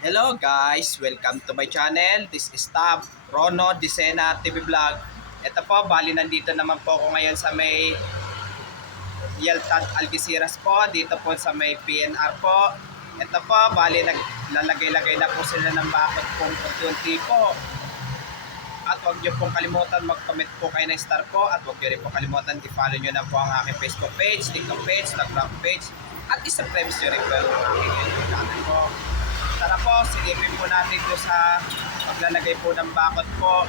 Hello guys, welcome to my channel. This is Tab Rono Disena TV Vlog. Ito po, bali nandito naman po ako ngayon sa may Yaltad Algeciras po, dito po sa may PNR po. Ito po, bali naglalagay-lagay na po sila ng bakod pong unti po. At huwag niyo pong kalimutan mag-comment po kayo ng star po at huwag niyo rin po kalimutan i-follow niyo na po ang aking Facebook page, TikTok page, Instagram page at isubscribe niyo rin po ang aking YouTube channel po. Tara po, silipin po natin po sa paglalagay po ng bakod po.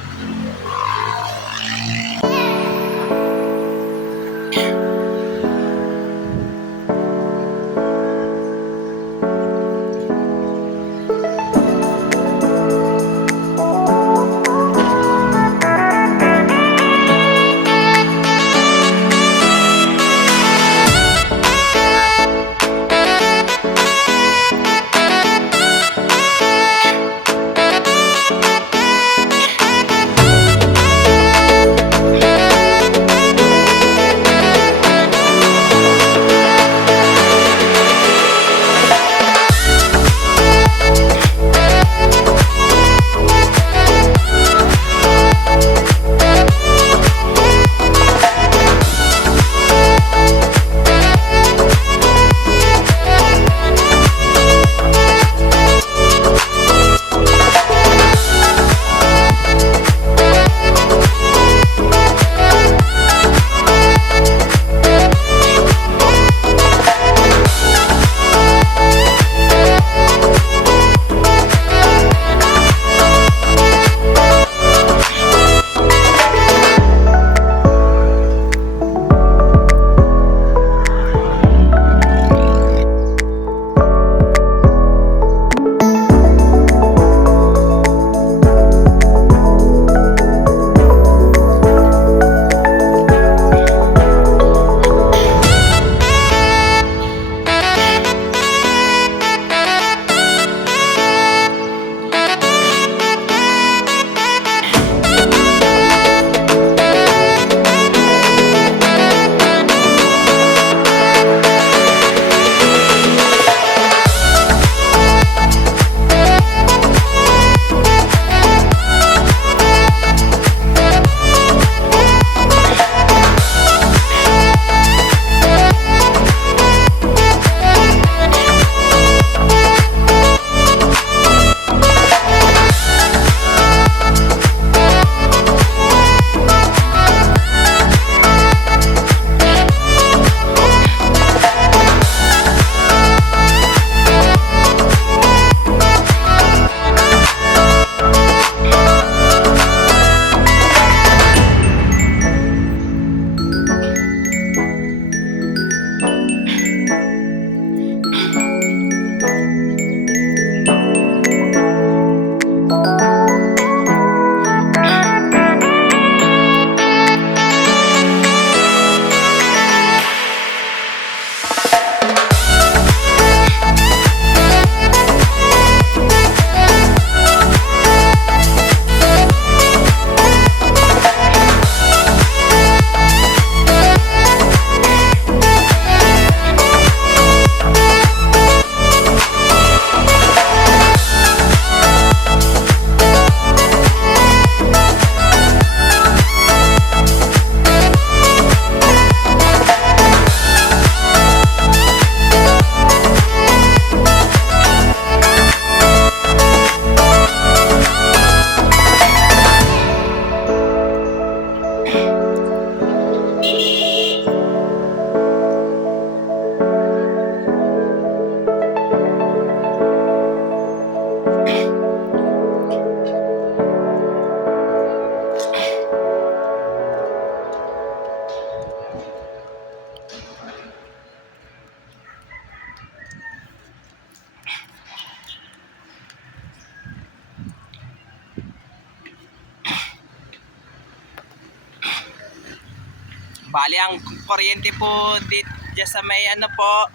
Bali ang kuryente po dito sa may ano po.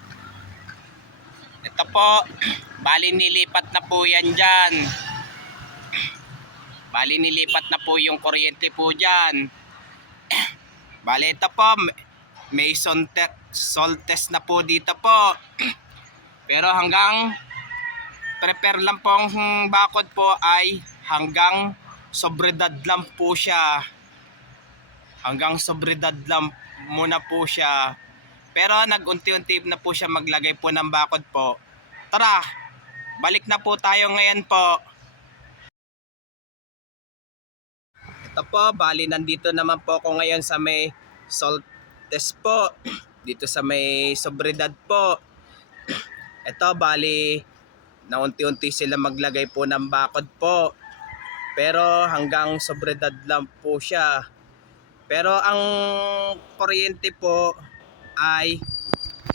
Ito po. Bali nilipat na po yan dyan. Bali nilipat na po yung kuryente po dyan. Bali ito po. May sol test na po dito po. Pero hanggang prepare lang pong bakod po ay hanggang sobredad lang po siya. Hanggang sobredad lang muna po siya. Pero nag-unti-unti na po siya maglagay po ng bakod po. Tara, balik na po tayo ngayon po. Ito po, bali nandito naman po ako ngayon sa may salt test po. Dito sa may sobredad po. Ito, bali na unti-unti sila maglagay po ng bakod po. Pero hanggang sobredad lang po siya. Pero ang kuryente po ay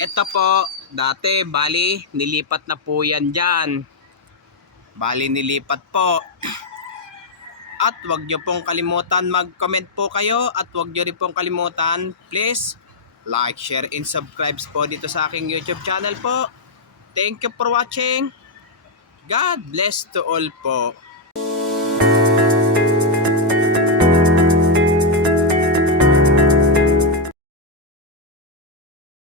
ito po, dati bali nilipat na po yan dyan. Bali nilipat po. At wag nyo pong kalimutan mag-comment po kayo at wag nyo rin pong kalimutan please like, share, and subscribe po dito sa aking YouTube channel po. Thank you for watching. God bless to all po.